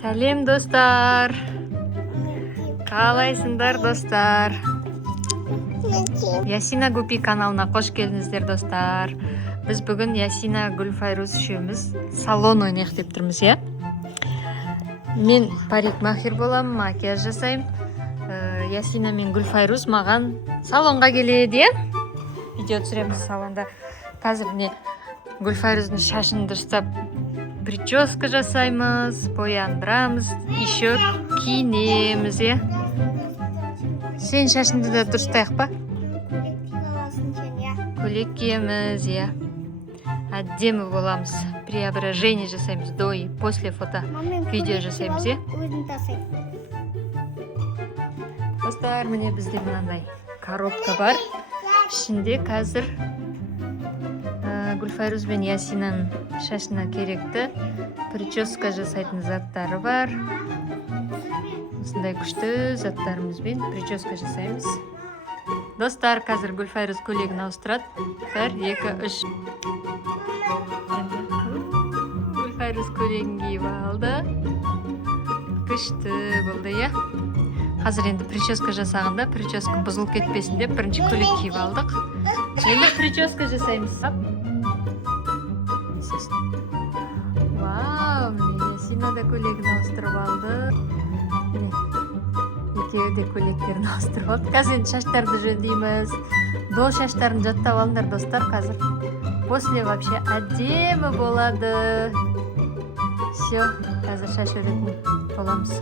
Сәлем достар. Қалайсыңдар достар? Ясина Гупи каналына қош келдіңіздер достар. Біз бүгін Ясина Гүлфайрус үшеуміз салон ойнайық деп тұрмыз, я? Мен парикмахер болам, макияж жасайым. Ясина мен Гүлфайрус маған салонға келеді, я? Видео түсіреміз салонда. Қазір міне Гүлфайруздың шашын дұрыстап прическа жасаймыз, бояндырамыз, еще киінеміз, я? Сен шашынды да дұрыстайық па? Көйлек киеміз, я? Әдемі боламыз. Преображение жасаймыз, до и после фото видео жасаймыз, я? Достар, міне бізде мынандай коробка бар. Ішінде қазір Гүлфайруз бен Ясинаның шашына керекті прическа жасайтын заттары бар. Осындай күшті заттарымызбен прическа жасаймыз. Достар, қазір Гүлфайруз көйлегін ауыстырады. 1, 2, 3. Гүлфайруз көйлегін киіп алды. Күшті болды, я? Қазір енді прическа жасағанда прическа бұзылып кетпесін деп бірінші көйлек киіп алдық. Енді прическа жасаймыз. Вау, Ясина да көйлегін ауыстырып алды. Екеуі де көйлектерін ауыстырып алды. Қазір енді шаштарды жөндейміз. До шаштарын жаттап алыңдар достар қазір. После вообще әдемі болады. Все, қазір шаш өретін боламыз.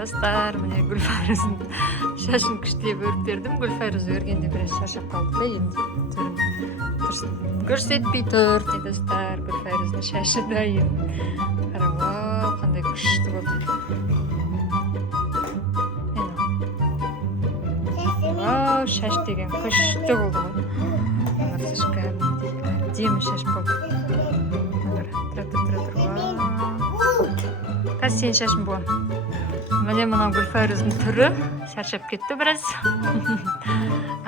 Достар, міне Гүлфайруздың шашын күштілеп өріп бердім. Гүлфайруз өргенде біраз шашап қалды да, енді түрін көрсетпей тұр. Достар, Гүлфайруздың шашы дайын. Қарап, вау, қандай күшті болды. Вау, шаш деген күшті болды ғой. Марсышка, әдемі шаш болды. Тұра, вау. Қазір сен шашын болам. Міне мынау Гүлфайруздың түрі шаршап кетті біраз.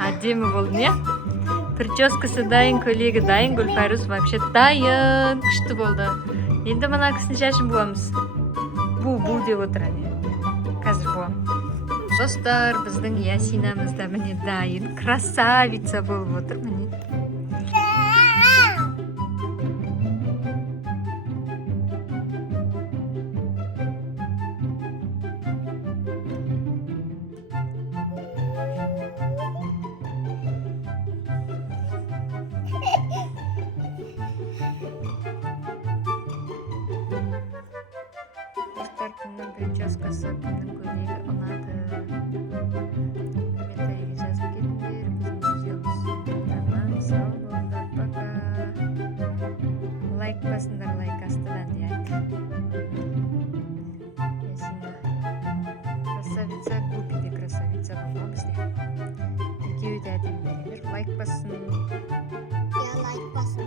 Әдемі болды, не? Прическасы дайын, көйлегі дайын, Гүлфайруз вообще дайын, күшті болды. Енді мына кісінің шашын буамыз. Бу деп отыр, қазір буам. Достар, біздің Ясинамыз да міне дайын, красавица болып отыр, міне. Кімнің прическасы, кімнің көйлегі ұнады. Комментарийге жазып кетіңдер. Біздің видеомыз сау болыңдар. Пока. Лайк басыңдар, лайк астыдан дейді. Ясина. Красавица, Гупи де красавица болма бізде. Екеуі де әдемі. Лайк бассын. Я лайк басым.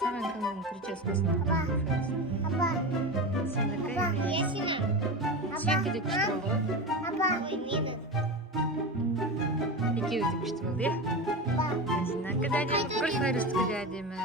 Саған кімнің прическасын ұнады? Сенікі Ясина. Сенікі де күшті болды ғой? Мені. Екеуі де күшті болды, е? Ясинакі де әдемі, Гүлфайруздікі де әдемі.